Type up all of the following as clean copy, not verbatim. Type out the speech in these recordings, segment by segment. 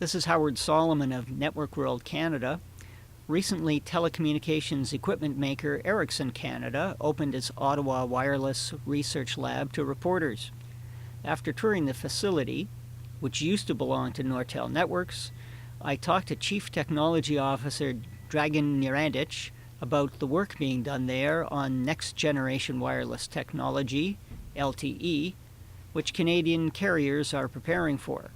This is Howard Solomon of Network World Canada. Recently, telecommunications equipment maker Ericsson Canada opened its Ottawa Wireless Research Lab to reporters. After touring the facility, which used to belong to Nortel Networks, I talked to Chief Technology Officer Dragan Nerandzic about the work being done there on next-generation wireless technology, LTE, which Canadian carriers are preparing for.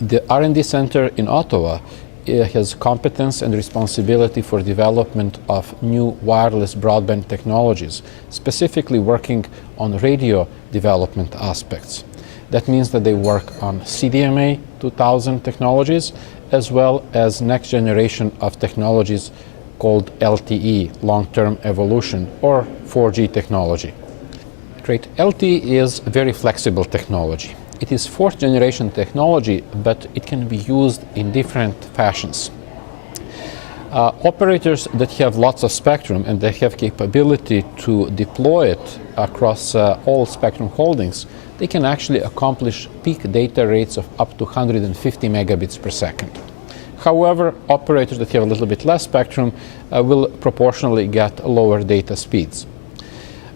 The R&D Center in Ottawa has competence and responsibility for development of new wireless broadband technologies, specifically working on radio development aspects. That means that they work on CDMA 2000 technologies, as well as next generation of technologies called LTE, long-term evolution, or 4G technology. Great. LTE is a very flexible technology. It is fourth generation technology, but it can be used in different fashions. Operators that have lots of spectrum and they have capability to deploy it across all spectrum holdings, they can actually accomplish peak data rates of up to 150 megabits per second. However, operators that have a little bit less spectrum will proportionally get lower data speeds.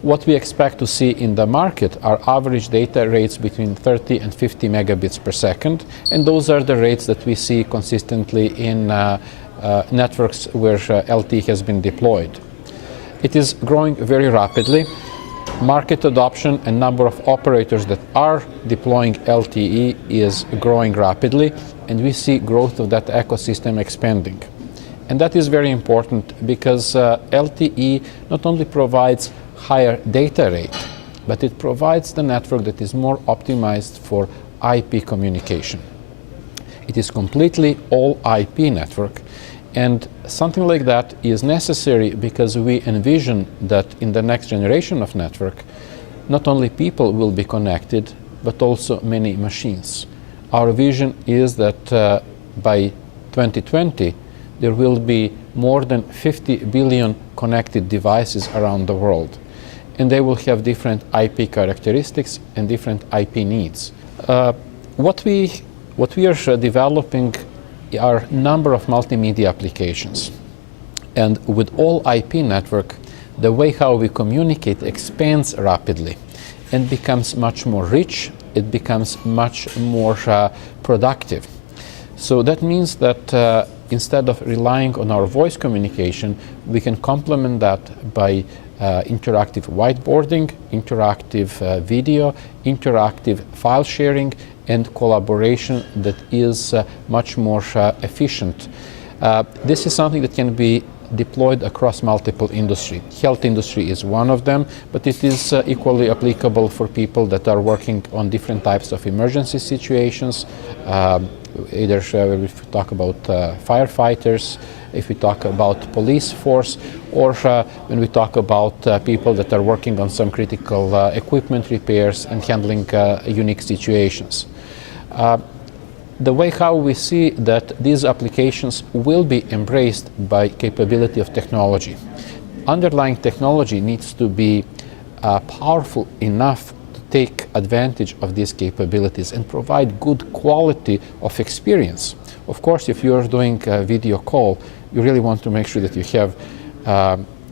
What we expect to see in the market are average data rates between 30 and 50 megabits per second, and those are the rates that we see consistently in networks where LTE has been deployed. It is growing very rapidly. Market adoption and number of operators that are deploying LTE is growing rapidly, and we see growth of that ecosystem expanding. And that is very important because LTE not only provides higher data rate, but it provides the network that is more optimized for IP communication. It is completely all IP network, and something like that is necessary because we envision that in the next generation of network, not only people will be connected, but also many machines. Our vision is that by 2020, there will be more than 50 billion connected devices around the world, and they will have different IP characteristics and different IP needs. What we are developing are a number of multimedia applications. And with all IP network, the way how we communicate expands rapidly and becomes much more rich, it becomes much more productive. So that means that instead of relying on our voice communication, we can complement that by interactive whiteboarding, interactive video, interactive file sharing, and collaboration that is much more efficient. This is something that can be deployed across multiple industries. Health industry is one of them, but it is equally applicable for people that are working on different types of emergency situations, either if we talk about firefighters, if we talk about police force, or when we talk about people that are working on some critical equipment repairs and handling unique situations. The way how we see that these applications will be embraced by capability of technology. Underlying technology needs to be powerful enough to take advantage of these capabilities and provide good quality of experience. Of course, if you're doing a video call, you really want to make sure that you have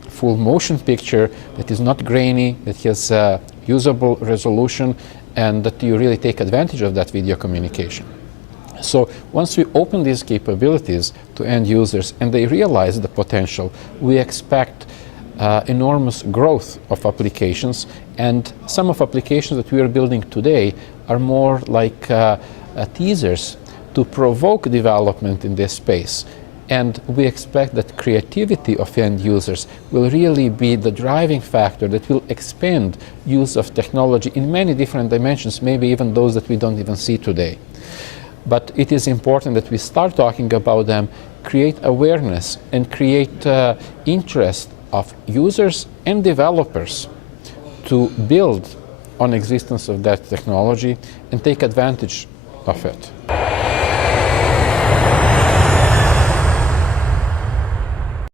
full motion picture that is not grainy, that has usable resolution, and that you really take advantage of that video communication. So once we open these capabilities to end users and they realize the potential, we expect enormous growth of applications, and some of applications that we are building today are more like teasers to provoke development in this space. And we expect that creativity of end users will really be the driving factor that will expand use of technology in many different dimensions, maybe even those that we don't even see today. But it is important that we start talking about them, create awareness, and create interest of users and developers to build on existence of that technology and take advantage of it.